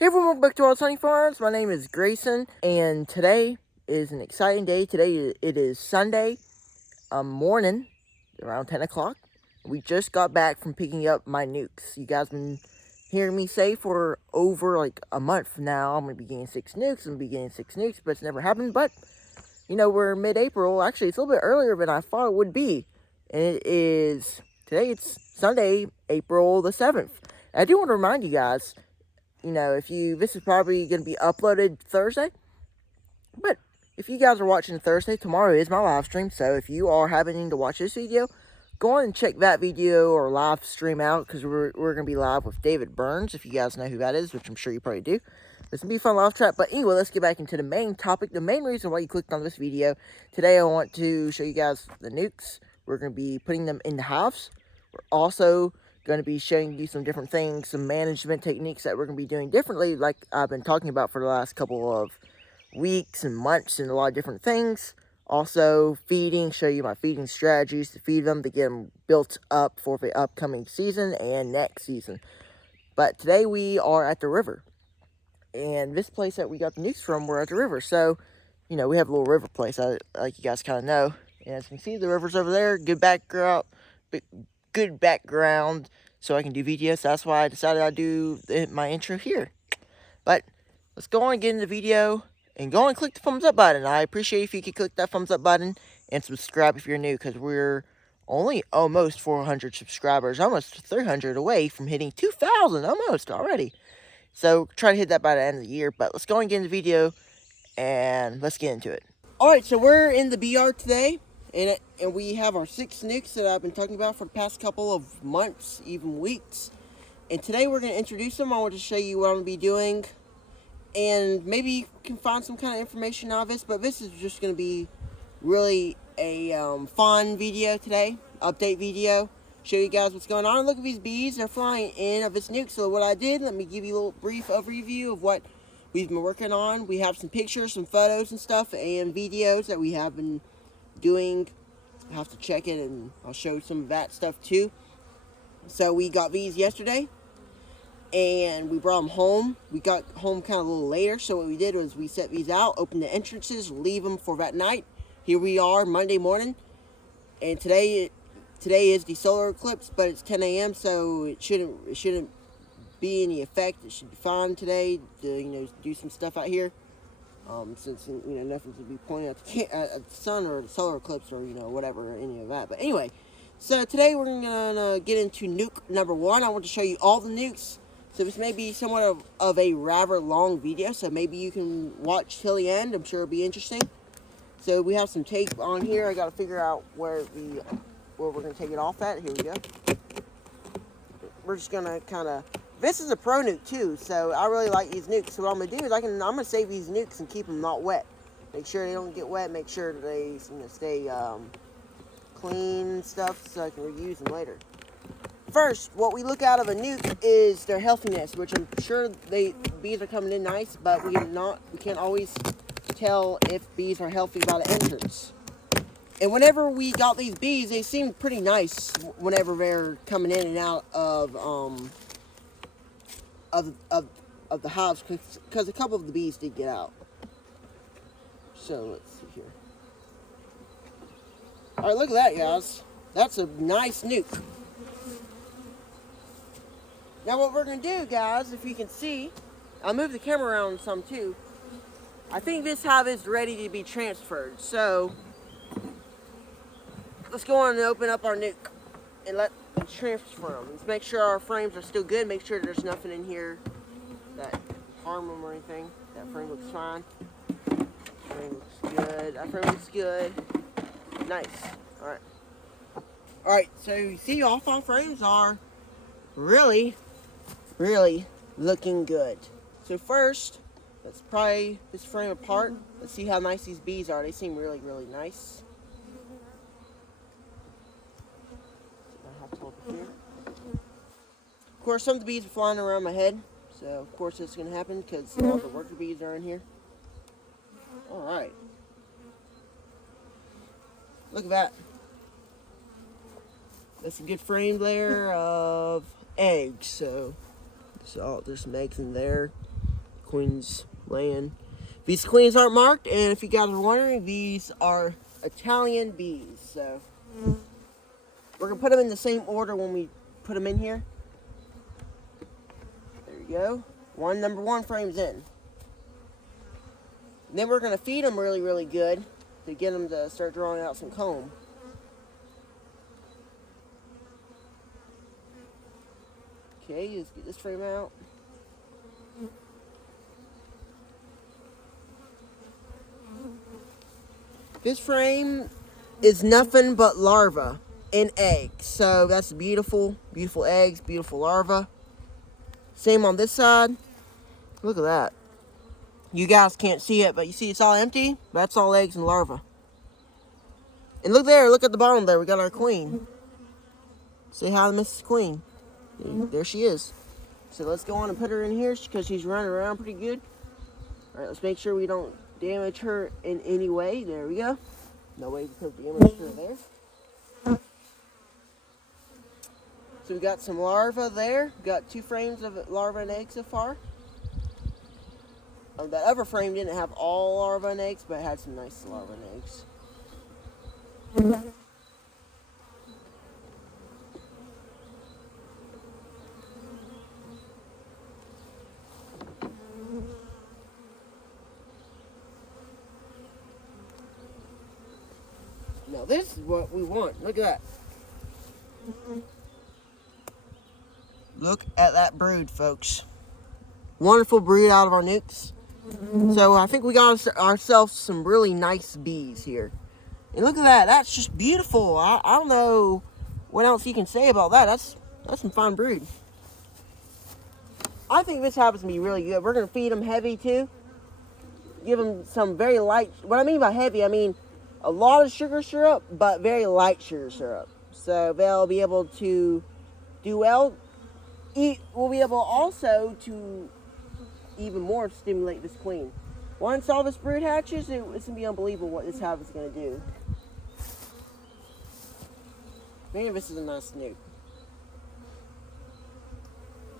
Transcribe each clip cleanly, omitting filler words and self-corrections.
Hey everyone, welcome back to All Sunny Farms. My name is Grayson, and today is an exciting day. Today it is Sunday morning, around 10 o'clock. We just got back from picking up my nukes. You guys been hearing me say for over like a month now, I'm going to be getting 6 nukes. I'm going to be getting 6 nukes, but it's never happened. But, you know, we're mid-April. Actually, it's a little bit earlier than I thought it would be. And today it's Sunday, April the 7th. I do want to remind you guys, you know, this is probably going to be uploaded Thursday, but if you guys are watching Thursday, tomorrow is my live stream, so if you are happening to watch this video, go on and check that video or live stream out, because we're going to be live with David Burns, if you guys know who that is, which I'm sure you probably do. This will be a fun live chat, but anyway, let's get back into the main topic, the main reason why you clicked on this video. Today, I want to show you guys the nukes. We're going to be putting them in the hives. We're also going to be showing you some different things, some management techniques that we're going to be doing differently, like I've been talking about for the last couple of weeks and months, and a lot of different things. Also feeding, show you my feeding strategies to feed them, to get them built up for the upcoming season and next season. But today we are at the river, and this place that we got the nukes from, we're at the river. So, you know, we have a little river place, like you guys kind of know. And as you can see, the river's over there. Good background, so I can do videos. That's why I decided I'd do my intro here. But let's go on and get into the video, and go on and click the thumbs up button. I appreciate if you could click that thumbs up button and subscribe if you're new, because we're only almost 400 subscribers, almost 300 away from hitting 2,000 almost already. So try to hit that by the end of the year. But let's go and get into the video, and let's get into it. Alright, so we're in the bee yard today, and we have our 6 nukes that I've been talking about for the past couple of months, even weeks. And today we're going to introduce them. I want to show you what I'm going to be doing, and maybe you can find some kind of information out of this, but this is just going to be really a fun video today, update video, show you guys what's going on. Look at these bees, they're flying in of this nuke. So what I did, let me give you a little brief overview of what we've been working on. We have some pictures, some photos and stuff, and videos that we have been doing. I have to check it, and I'll show some of that stuff too. So we got these yesterday, and we brought them home. We got home kind of a little later, so what we did was we set these out, opened the entrances, leave them for that night. Here we are Monday morning, and today is the solar eclipse, but it's 10 a.m. so it shouldn't be any effect. It should be fine today to, you know, do some stuff out here, since, you know, nothing to be pointing at the sun or the solar eclipse, or, you know, whatever, any of that. But anyway, so today we're gonna get into nuke number 1. I want to show you all the nukes. So this may be somewhat of a rather long video, so maybe you can watch till the end. I'm sure it'll be interesting. So we have some tape on here. I got to figure out where we're going to take it off at. Here we go. We're just going to kind of... This is a pro nuke too, so I really like these nukes. So what I'm going to do is I'm going to save these nukes and keep them not wet. Make sure they don't get wet. Make sure they, you know, stay clean and stuff, so I can reuse them later. First, what we look out of a nuke is their healthiness, which I'm sure bees are coming in nice, but we can't always tell if bees are healthy by the entrance. And whenever we got these bees, they seemed pretty nice whenever they're coming in and out of the hives, because a couple of the bees did get out. So let's see here. All right, look at that, guys. That's a nice nuke. Now what we're going to do, guys, if you can see, I'll move the camera around some too. I think this hive is ready to be transferred. So let's go on and open up our nuke and let it transfer them. Let's make sure our frames are still good. Make sure there's nothing in here that harm them or anything. That frame looks fine. Frame looks good. That frame looks good. Nice. Alright. Alright, so you see all 5 frames are really looking good. So first, let's pry this frame apart. Let's see how nice these bees are. They seem really nice. I have to hold it here. Of course, some of the bees are flying around my head, so of course it's going to happen because all the worker bees are in here. Alright. Look at that. That's a good frame there of eggs. So there's some eggs in there. queens laying. These queens aren't marked, and if you guys are wondering, these are Italian bees. So we're gonna put them in the same order when we put them in here. There you go. Number one frame's in. And then we're gonna feed them really, really good to get them to start drawing out some comb. Okay, let's get this frame out. This frame is nothing but larvae and eggs. So that's beautiful, beautiful eggs, beautiful larvae. Same on this side. Look at that. You guys can't see it, but you see it's all empty? That's all eggs and larvae. And look there, look at the bottom there. We got our queen. Say hi to Mrs. Queen. There she is. So let's go on and put her in here because she's running around pretty good. All right, let's make sure we don't damage her in any way. There we go. No way we could damage her there. So we got some larvae there. We got 2 frames of larvae and eggs so far. That other frame didn't have all larvae and eggs, but it had some nice larvae and eggs. Now this is what we want. Look at that. Look at that brood, folks. Wonderful brood out of our nukes. So I think we got ourselves some really nice bees here. And look at that. That's just beautiful. I don't know what else you can say about that. That's some fine brood. I think this happens to be really good. We're going to feed them heavy too. Give them some very light. What I mean by heavy, I mean a lot of sugar syrup, but very light sugar syrup. So they'll be able to do well. We'll be able also to even more stimulate this queen. Once all this brood hatches, it's going to be unbelievable what this hive is going to do. Man, this is a nice nuke.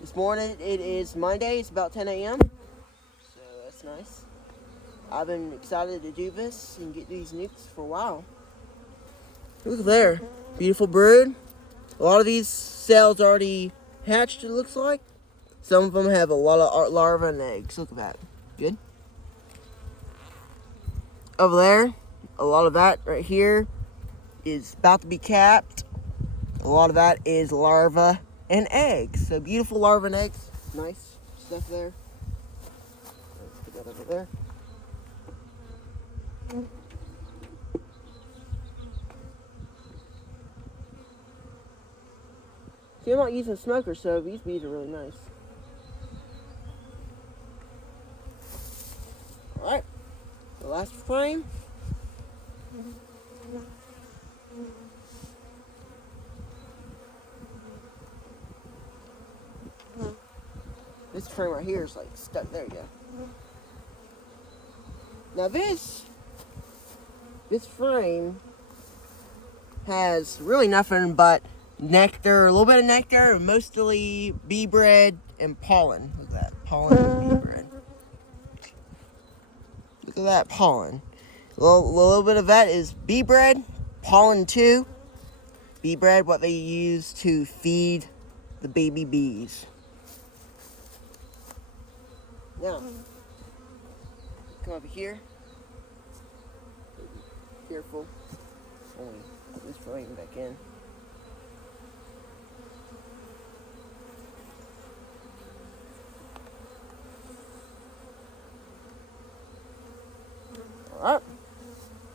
This morning, it is Monday. It's about 10 a.m. So that's nice. I've been excited to do this and get these nukes for a while. Look there. Beautiful brood. A lot of these cells already hatched, it looks like. Some of them have a lot of larvae and eggs. Look at that. Good. Over there, a lot of that right here is about to be capped. A lot of that is larvae and eggs. So beautiful larvae and eggs. Nice stuff there. Let's put that over there. See, I'm not using a smoker, so these bees are really nice. Alright, the last frame. This frame right here is like stuck. There you go. Now this frame has really nothing but nectar, a little bit of nectar, mostly bee bread and pollen. Look at that, pollen and bee bread. Look at that pollen. A little bit of that is bee bread, pollen too. Bee bread, what they use to feed the baby bees. Now, come over here. Be careful. Only put this frame back in. Alright.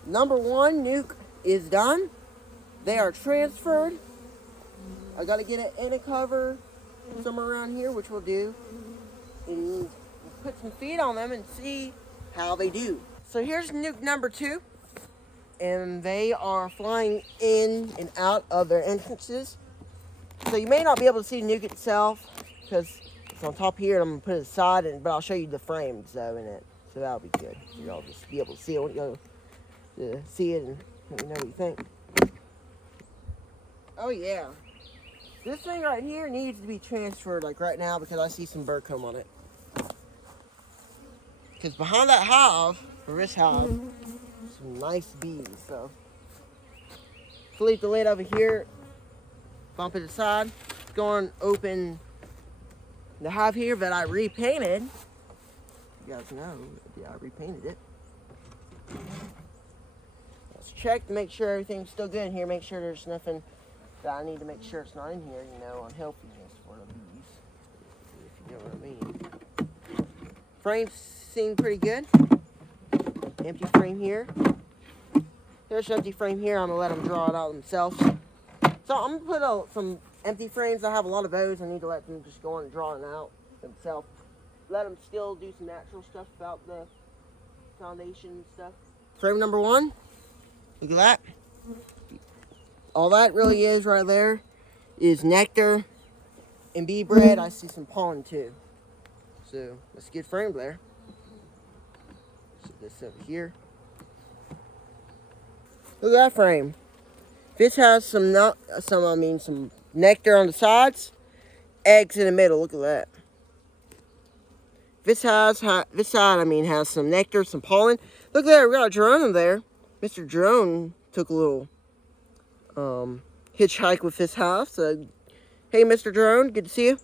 Number 1 nuke is done. They are transferred. I gotta get it in a cover somewhere around here, which we'll do. And put some feed on them and see how they do. So here's nuke number 2. And they are flying in and out of their entrances. So you may not be able to see the nuke itself because it's on top here and I'm going to put it aside, but I'll show you the frames though in it. So that'll be good. So y'all just be able to see it, see it and let me know what you think. Oh yeah. This thing right here needs to be transferred like right now because I see some bird comb on it. Because behind that hive, or this hive, some nice bees. So, leave the lid over here, bump it aside. Go and open the hive here that I repainted. You guys know, yeah, I repainted it. Let's check to make sure everything's still good in here. Make sure there's nothing that I need to make sure it's not in here, you know, unhealthiness for the bees, if you know what I mean. Frames seem pretty good. Empty frame here. There's an empty frame here. I'm going to let them draw it out themselves. So I'm going to put some empty frames. I have a lot of those. I need to let them just go on and draw it out themselves. Let them still do some natural stuff about the foundation and stuff. Frame number 1. Look at that. All that really is right there is nectar and bee bread. I see some pollen too. So let's get framed there. Set this over here. Look at that frame. This has some nectar on the sides, eggs in the middle. Look at that. This side, has some nectar, some pollen. Look there, we got a drone in there. Mr. Drone took a little hitchhike with this hive. So, hey, Mr. Drone, good to see you.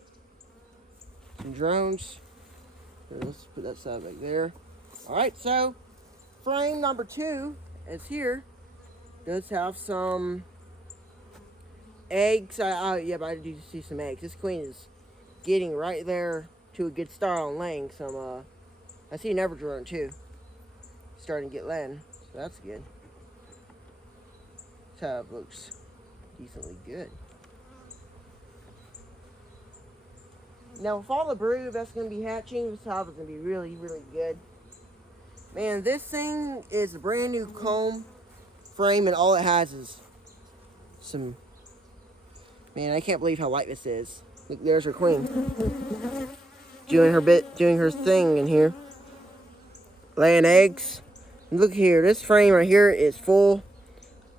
Some drones. Here, let's put that side back there. All right, so frame number 2 is here. Does have some eggs. Yeah, but I do see some eggs. This queen is getting right there to a good start on laying some. I see an drone too, starting to get laying, so that's good. This hive looks decently good. Now with all the brood that's going to be hatching, this hive is going to be really, really good. Man, this thing is a brand new comb frame, and all it has is some. Man, I can't believe how light this is. Look, there's her queen. Doing her thing in here. Laying eggs. And look here, this frame right here is full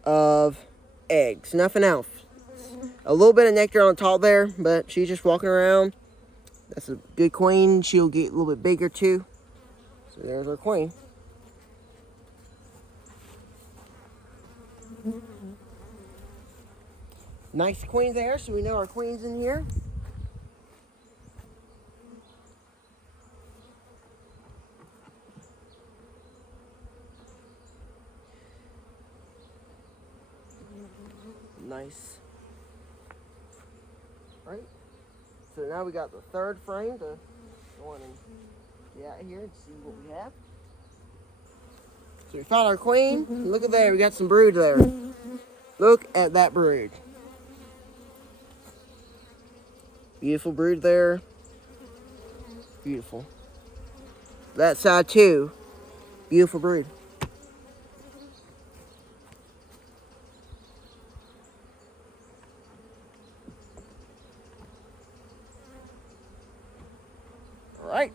of eggs. Nothing else. A little bit of nectar on top there, but she's just walking around. That's a good queen. She'll get a little bit bigger too. So there's our queen. Nice queen there, so we know our queen's in here. Nice. All right. So now we got the 3rd frame to go on and get out here and see what we have. So we found our queen. Look at there, we got some brood there. Look at that brood. Beautiful brood there. Beautiful. That side too. Beautiful brood. Alright.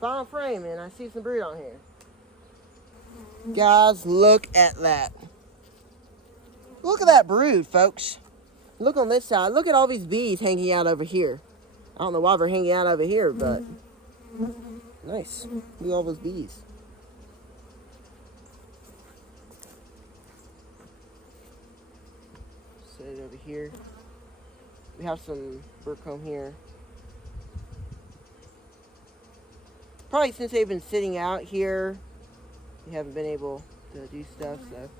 Final frame, and I see some brood on here. Guys, look at that. Look at that brood, folks. Look on this side. Look at all these bees hanging out over here. I don't know why they're hanging out over here, but nice. Look at all those bees. Set it over here. We have some broodcomb here. Probably since they've been sitting out here, we haven't been able to do stuff, so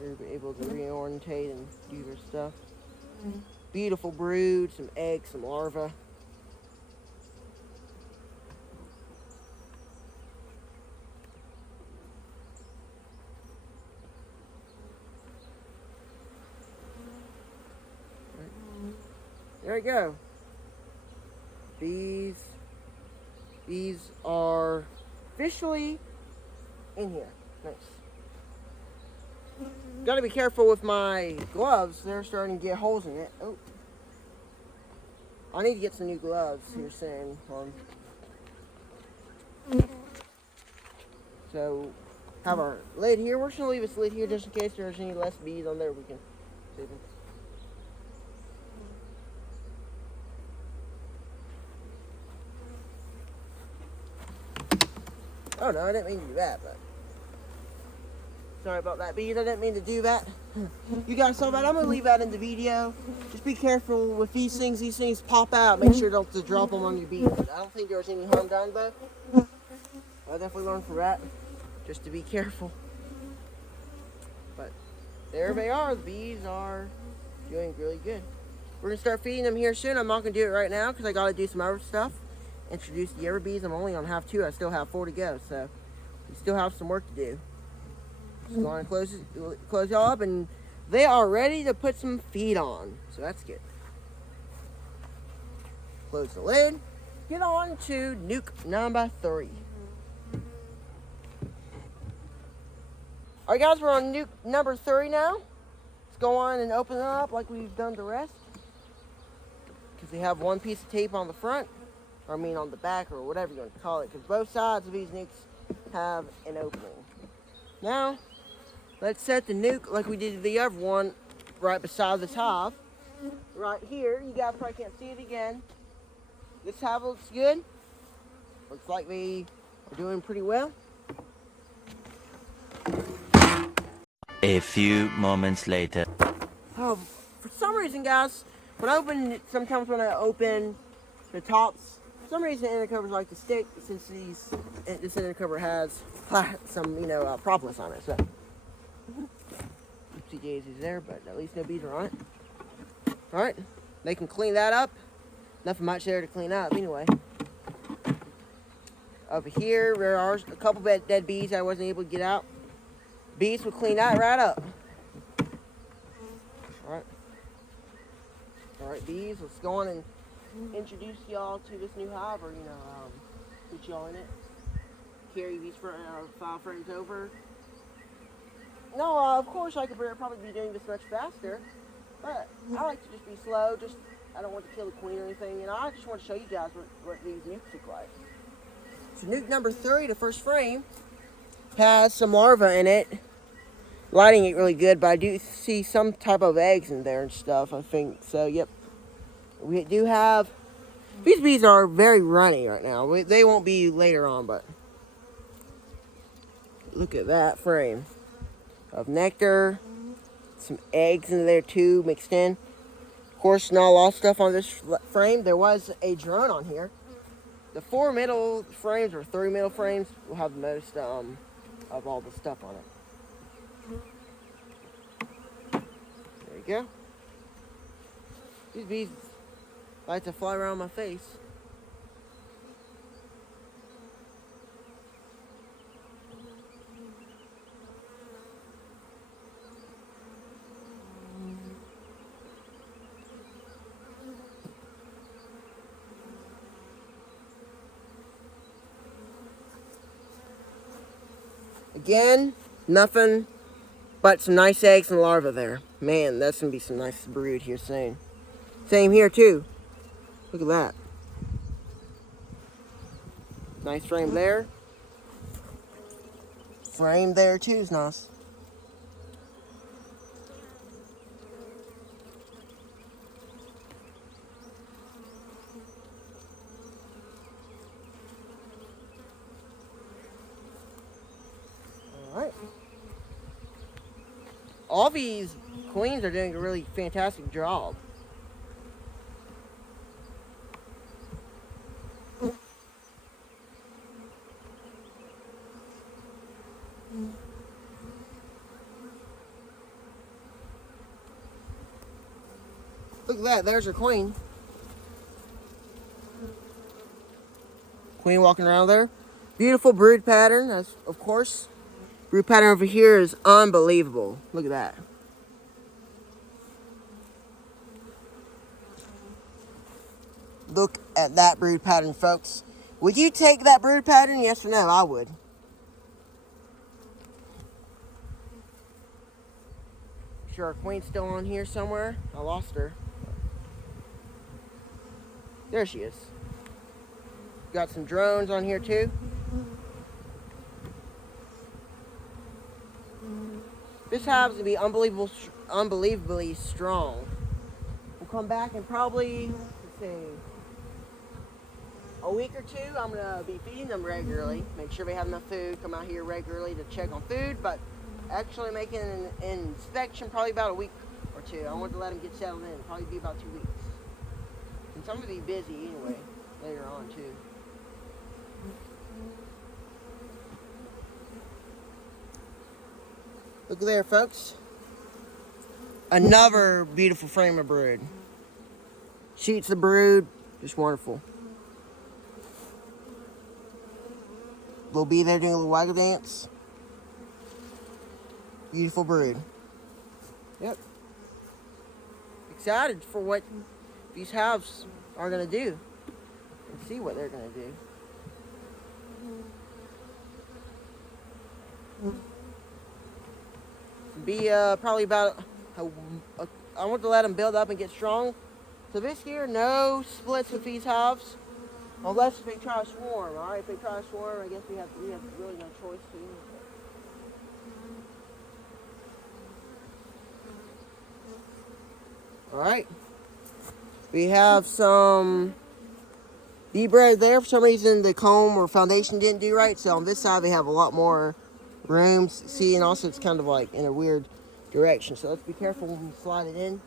they're able to reorientate and do their stuff. Beautiful brood, some eggs, some larvae. There we go. These are officially in here. Nice. Gotta be careful with my gloves. They're starting to get holes in it. Oh. I need to get some new gloves here soon. So, have our lid here. We're just gonna leave this lid here just in case there's any less bees on there. We can save them. Oh no, I didn't mean to do that, but sorry about that, bees. I didn't mean to do that. You guys saw that. I'm gonna leave that in the video. Just be careful with these things. These things pop out. Make sure don't to drop them on your bees. I don't think there was any harm done, though. I definitely learned from that. Just to be careful. But there they are. The bees are doing really good. We're gonna start feeding them here soon. I'm not gonna do it right now because I gotta do some other stuff. Introduce the other bees. I'm only on half 2. I still have 4 to go, so we still have some work to do. Just go on and close y'all up, and they are ready to put some feed on. So that's good. Close the lid. Get on to nuke number 3. Alright guys, we're on nuke number 3 now. Let's go on and open it up like we've done the rest. Because they have one piece of tape on the front, or I mean on the back, or whatever you want to call it. Because both sides of these nukes have an opening. Now, let's set the nuke like we did the other one right beside the top. Right here, you guys probably can't see it again. This hive looks good. Looks like we are doing pretty well. A few moments later. Oh, for some reason, guys, sometimes when I open the tops, for some reason the inner covers like to stick since this inner cover has some, propolis on it. So, oopsie daisies there, but at least no bees are on it. All right, they can clean that up. Nothing much there to clean up, anyway. Over here, there are a couple of dead bees I wasn't able to get out. Bees will clean that right up. All right, bees, let's go on and introduce y'all to this new hive, or, put y'all in it. Carry these 5 frames over. No, of course I could probably be doing this much faster, but I like to just be slow. I don't want to kill the queen or anything, I just want to show you guys what these nukes look like. So nuke number 3, the first frame, has some larvae in it. Lighting it really good, but I do see some type of eggs in there and stuff, I think. So, yep. We do have... These bees are very runny right now. They won't be later on, but... Look at that frame of nectar. Some eggs in there, too, mixed in. Of course, not a lot of stuff on this frame. There was a drone on here. The 4 middle frames, or 3 middle frames, will have the most of all the stuff on it. There you go. These bees like to fly around my face. Again, nothing but some nice eggs and larvae there. Man, that's going to be some nice brood here soon. Same here, too. Look at that. Nice frame there. Frame there, too, is nice. Alright. All these queens are doing a really fantastic job. Look at that, there's her queen. Queen walking around there. Beautiful brood pattern, as of course. Brood pattern over here is unbelievable. Look at that. Look at that brood pattern, folks. Would you take that brood pattern? Yes or no? I would. Sure, our queen's still on here somewhere. I lost her. There she is. Got some drones on here too. This hive's gonna be unbelievably strong. We'll come back and probably, let's see, a week or two, I'm going to be feeding them regularly. Make sure they have enough food. Come out here regularly to check on food. But actually making an inspection probably about a week or two. I want to let them get settled in. Probably be about 2 weeks. And I'm going to be busy anyway later on too. Look there, folks. Another beautiful frame of brood. Sheets of brood, just wonderful. They'll be there doing a little waggle dance. Beautiful brood. Yep. Excited for what these hives are going to do. And see what they're going to do. Be probably about I want to let them build up and get strong. So this year, no splits with these hives, unless they try to swarm. All right, if they try to swarm, I guess we have really no choice to. All right, we have some bee bread there. For some reason, the comb or foundation didn't do right. So on this side, we have a lot more rooms. See, and also it's kind of like in a weird direction. So let's be careful when we slide it in.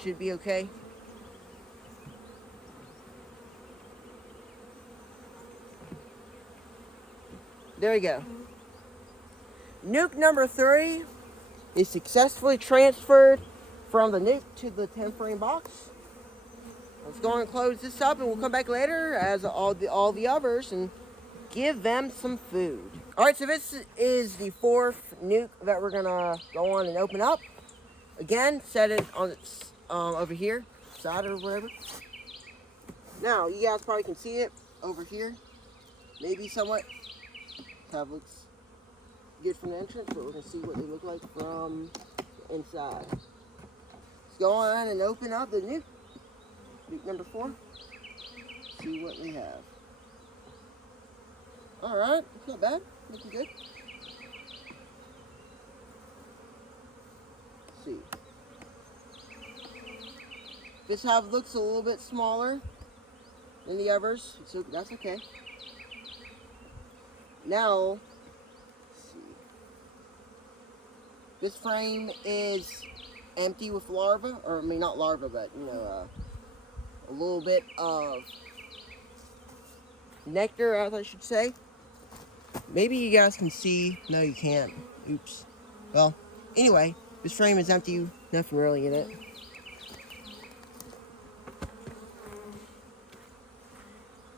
Should be okay. There we go. Nuke number 3 is successfully transferred from the nuke to the 10-frame box. Let's go and close this up, and we'll come back later as all the others and give them some food. All right, so this is the 4th nuke that we're gonna go on and open up. Again, set it on its over here, side or whatever. Now, you guys probably can see it over here, maybe somewhat. Kind of looks good from the entrance, but we're gonna see what they look like from the inside. Let's go on and open up the nuke number 4. See what we have. All right, it's not bad. Looking good. Let's see. This hive looks a little bit smaller than the others, so that's okay. Now, let's see. This frame is empty with larvae, or I mean not larvae, but you know, a little bit of nectar, as I should say. Maybe you guys can see. No, you can't. Oops. Well, anyway, this frame is empty. Nothing really in it.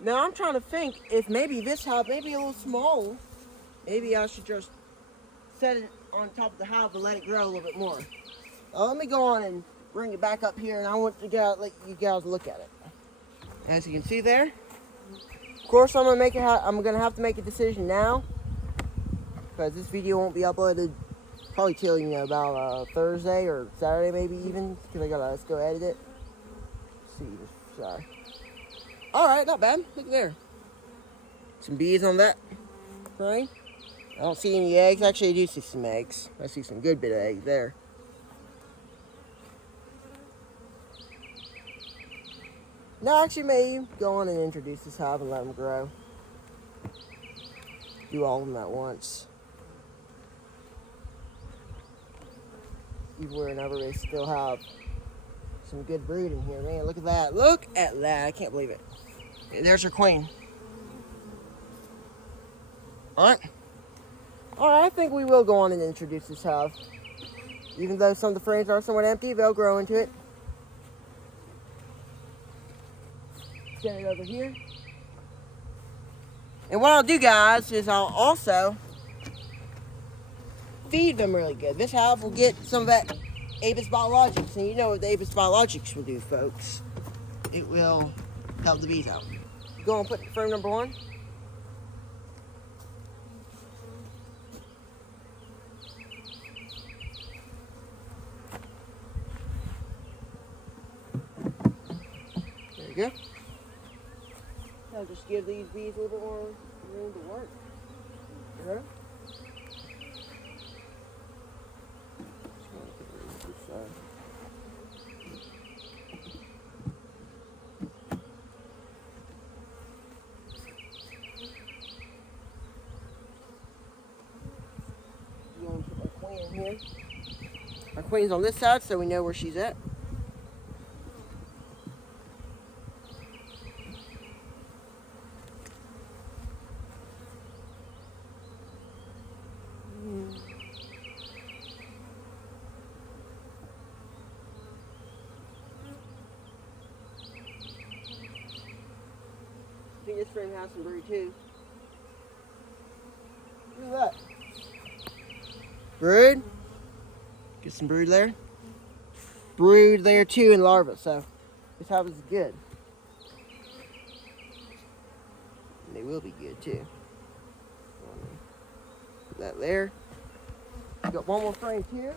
Now I'm trying to think if maybe this hive may be a little small. Maybe I should just set it on top of the hive and let it grow a little bit more. Let me go on and bring it back up here, and I want to let you guys look at it. As you can see there, of course I'm gonna have to make a decision now, because this video won't be uploaded probably till about Thursday or Saturday maybe even, because let's go edit it. Let's see, sorry. All right, not bad. Look there. Some bees on that frame. I don't see any eggs. Actually, I do see some eggs. I see some good bit of eggs there. Now, actually, maybe go on and introduce this hive and let them grow. Do all of them at once. Even whenever they still have some good brood in here. Man, look at that. Look at that. I can't believe it. There's her queen. Alright. Alright, I think we will go on and introduce this hive. Even though some of the frames are somewhat empty, they'll grow into it. Set it over here. And what I'll do, guys, is I'll also feed them really good. This hive will get some of that Apis biologics. And you know what the Apis biologics will do, folks. It will help the bees out. Go and put frame number 1. There you go. Now just give these bees a little bit more room to work. Yeah. here. Our queen's on this side, so we know where she's at. I think this frame has some brood too. Look at that. Brood. Get some brood there. Brood there too and larvae, so this hive is good. And they will be good too. Put that there. Got one more frame here.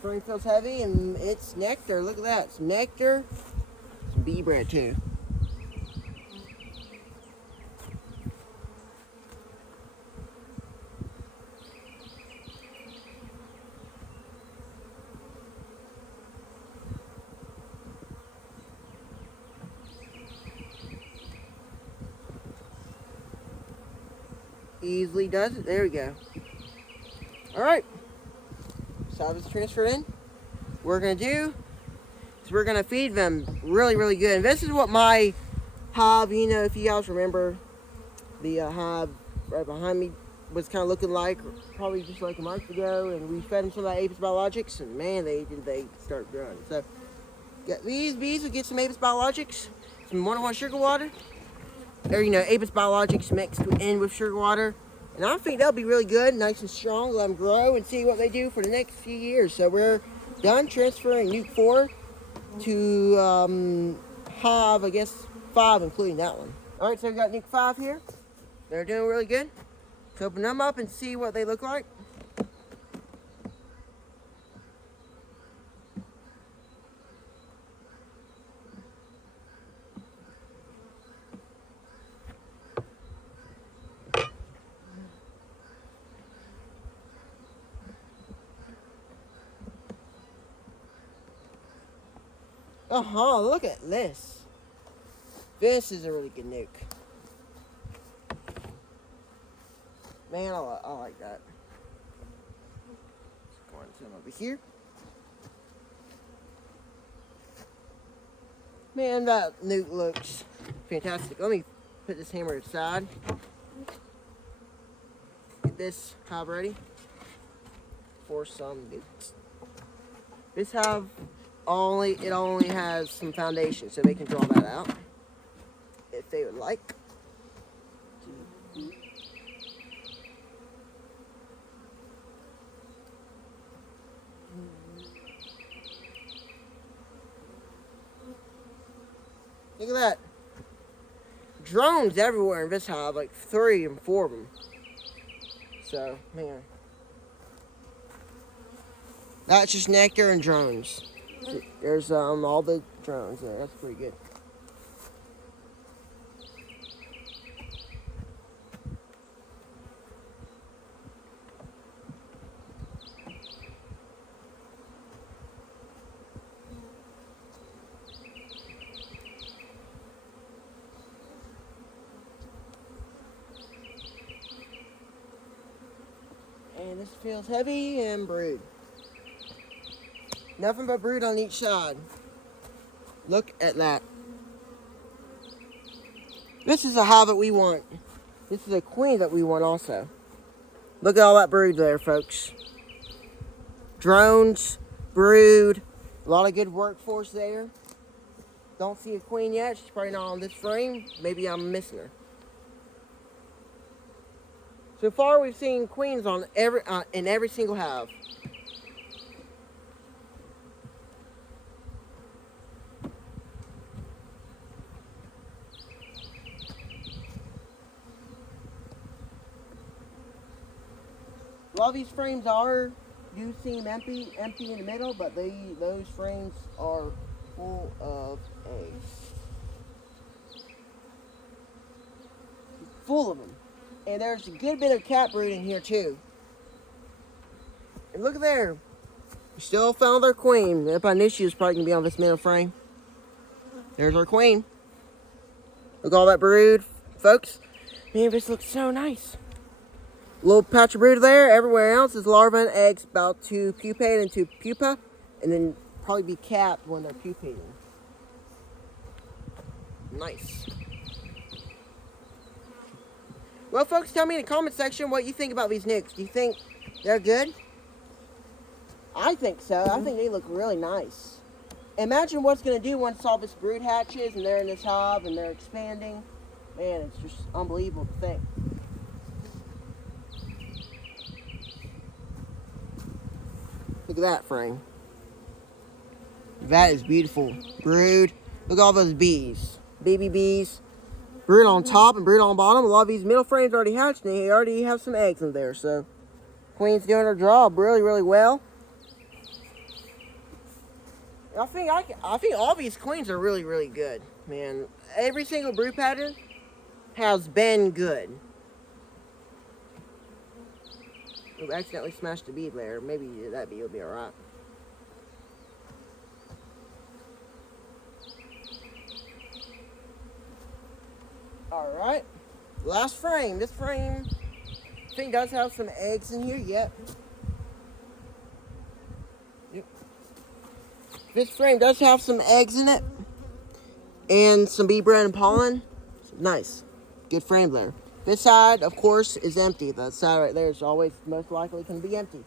Frame feels heavy and it's nectar. Look at that. It's nectar. Some bee bread too. Easily does it. There we go. Alright. So I was transferred in. What we're going to do is we're going to feed them really, really good. And this is what my hive, you know, if you guys remember, the hive right behind me was kind of looking like, probably just like a month ago. And we fed them some of that Apis biologics. And man, they start growing. So got these bees, we get some Apis biologics, some 101 sugar water. Or, you know, Apis biologics mixed in with sugar water. And I think they'll be really good, nice and strong. Let them grow and see what they do for the next few years. So we're done transferring Nuke 4 to hive, I guess, 5, including that one. All right, so we've got Nuke 5 here. They're doing really good. Let's open them up and see what they look like. Look at this. This is a really good nuke. Man, I like that. Let's go on to them over here. Man, that nuke looks fantastic. Let me put this hammer aside. Get this hive ready for some nukes. This hive only has some foundation, so they can draw that out if they would like. Look at that. Drones everywhere in this hive, like 3 and 4 of them. So, man. That's just nectar and drones. There's all the drones there. That's pretty good. And this feels heavy and brood. Nothing but brood on each side. Look at that. This is a hive that we want. This is a queen that we want also. Look at all that brood there, folks. Drones, brood, a lot of good workforce there. Don't see a queen yet. She's probably not on this frame. Maybe I'm missing her. So far, we've seen queens on in every single hive. A lot of these frames do seem empty in the middle, but those frames are full of eggs. Full of them. And there's a good bit of cat brood in here too. And look at there. We still found our queen. If I knew she was probably going to be on this middle frame. There's our queen. Look at all that brood, folks. Man, this looks so nice. Little patch of brood there. Everywhere else is larvae and eggs about to pupate into pupa, and then probably be capped when they're pupating. Nice. Well, folks, tell me in the comment section what you think about these nukes. Do you think they're good? I think so. I think they look really nice. Imagine what's going to do once all this brood hatches and they're in this hive and they're expanding. Man, it's just unbelievable to think. Look at that frame. That is beautiful. Brood. Look at all those bees. Baby bees. Brood on top and brood on bottom. A lot of these middle frames already hatched and they already have some eggs in there. So, Queen's doing her job really, really well. I think all these queens are really, really good, man. Every single brood pattern has been good. Ooh, accidentally smashed the bead there. Maybe that bead will be alright. Alright. Last frame. This frame, I think, does have some eggs in here. Yep. This frame does have some eggs in it. And some bee bread and pollen. Nice. Good frame there. This side, of course, is empty. That side right there is always most likely going to be empty.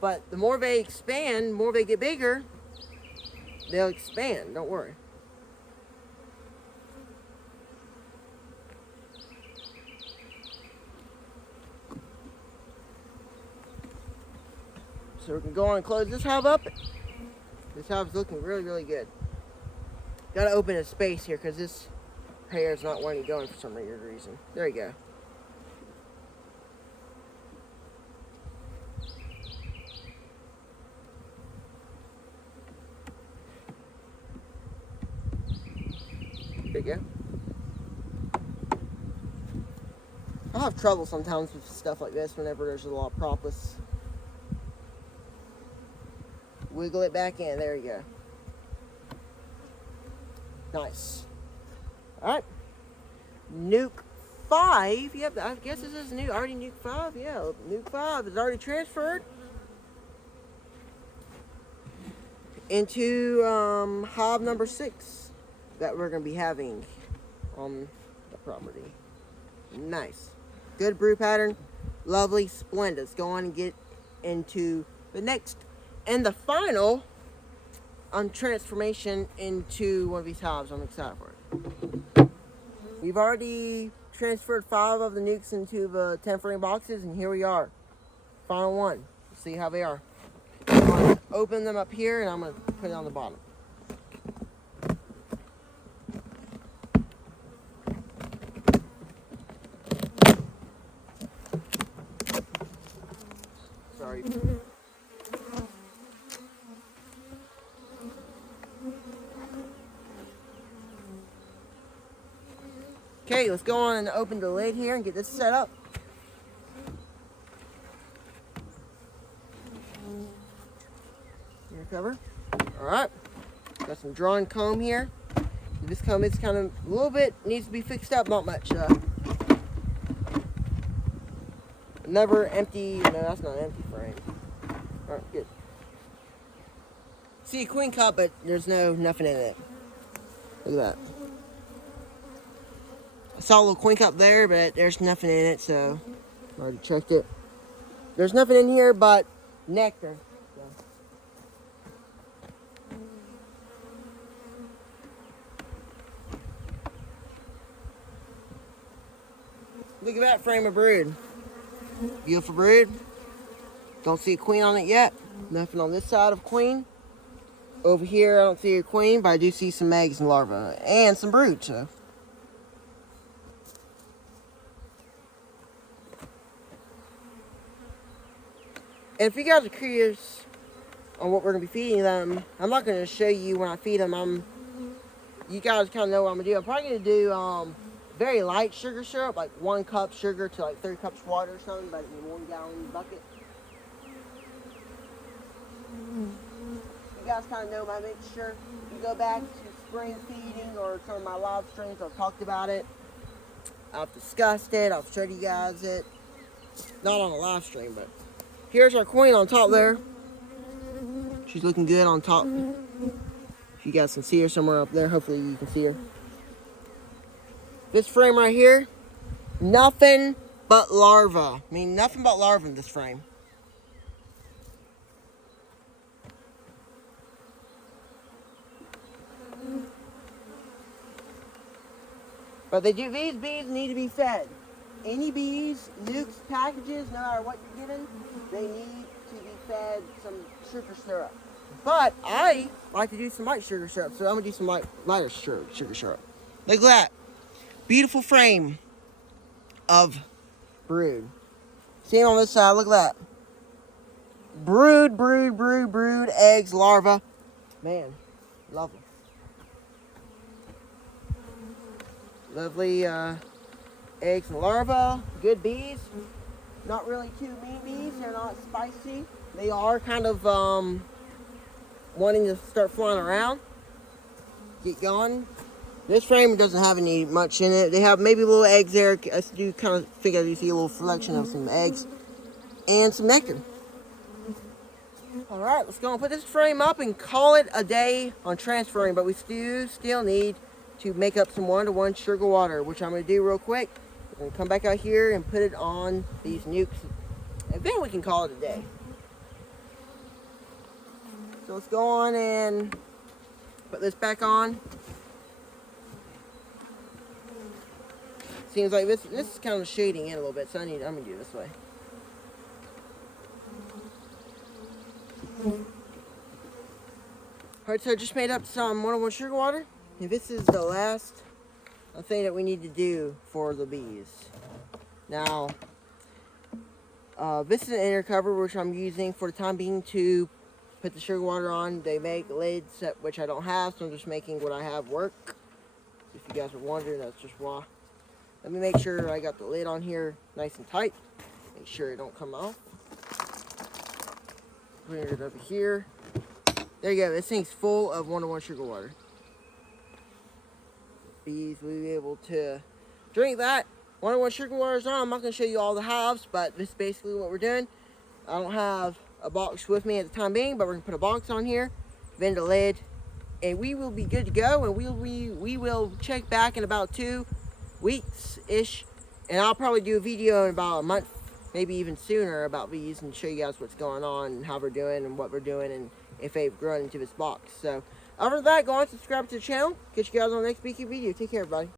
But the more they expand, the more they get bigger, they'll expand. Don't worry. So we can go on and close this hive up. This hive's looking really, really good. Gotta open a space here because this pair is not wanting to go in for some weird reason. There you go. There you go. I have trouble sometimes with stuff like this whenever there's a lot of propolis. Wiggle it back in. There you go. Nice. Alright. Nuke 5. Yep, I guess this is new. Already Nuke 5. Yeah, Nuke 5 is already transferred into hive number 6 that we're going to be having on the property. Nice. Good brood pattern. Lovely. Splendid. Let's go on and get into the next and the final transformation into one of these hives. I'm excited for it. We've already transferred 5 of the nukes into the 10 frame boxes, and here we are. Final one. Let's see how they are. I'm going to open them up here, and I'm going to put it on the bottom. Sorry. Okay, let's go on and open the lid here and get this set up. Here, cover. Alright. Got some drawn comb here. This comb is kind of a little bit, needs to be fixed up, not much. Never empty. No, that's not an empty frame. Alright, good. See a queen cup, but there's nothing in it. Look at that. I saw a little queen cup there, but there's nothing in it, so I already checked it. There's nothing in here but nectar. So. Look at that frame of brood. Beautiful brood. Don't see a queen on it yet. Nothing on this side of queen. Over here, I don't see a queen, but I do see some eggs and larvae and some brood. So. And if you guys are curious on what we're going to be feeding them, I'm not going to show you when I feed them. You guys kind of know what I'm going to do. I'm probably going to do very light sugar syrup, like 1 cup sugar to like 30 cups water or something, but in a 1 gallon bucket. You guys kind of know my mixture. You go back to spring feeding or some of my live streams, I've talked about it. I've discussed it. I've showed you guys it. Not on a live stream, but here's our queen on top there. She's looking good on top. If you guys can see her somewhere up there, hopefully you can see her. This frame right here, nothing but larvae. I mean, nothing but larvae in this frame. But these bees need to be fed. Any bees, nukes, packages, no matter what you're getting, they need to be fed some sugar syrup. But I like to do some light sugar syrup, so I'm gonna do some lighter sugar syrup. Look at that. Beautiful frame of brood. Same on this side, look at that. Brood, eggs, larvae. Man, lovely. Lovely eggs and larvae, good bees. Not really too mean bees, they're not spicy. They are kind of wanting to start flying around. Get going. This frame doesn't have any much in it. They have maybe little eggs there. I do kind of think I do see a little selection of some eggs and some nectar. Alright, let's go and put this frame up and call it a day on transferring, but we still need to make up some 1-to-1 sugar water, which I'm going to do real quick. We're going to come back out here and put it on these nukes, and then we can call it a day. So let's go on and put this back on. Seems like this is kind of shading in a little bit, so I'm going to do it this way. Alright, so I just made up some 1-to-1 sugar water. And this is the last thing that we need to do for the bees. Now, this is an inner cover which I'm using for the time being to put the sugar water on. They make lids, which I don't have, so I'm just making what I have work. If you guys are wondering, that's just why. Let me make sure I got the lid on here nice and tight. Make sure it don't come off. Put it over here. There you go. This thing's full of 1-to-1 sugar water. Bees will be able to drink that. 1-to-1 sugar water is on. I'm not going to show you all the halves, but this is basically what we're doing. I don't have a box with me at the time being, but we're going to put a box on here, vent the lid, and we will be good to go. And we will check back in about 2 weeks-ish, and I'll probably do a video in about a month, maybe even sooner, about bees and show you guys what's going on and how we're doing and what we're doing and if they've grown into this box. So other than that, go on, subscribe to the channel. Catch you guys on the next beekeeping video. Take care, everybody.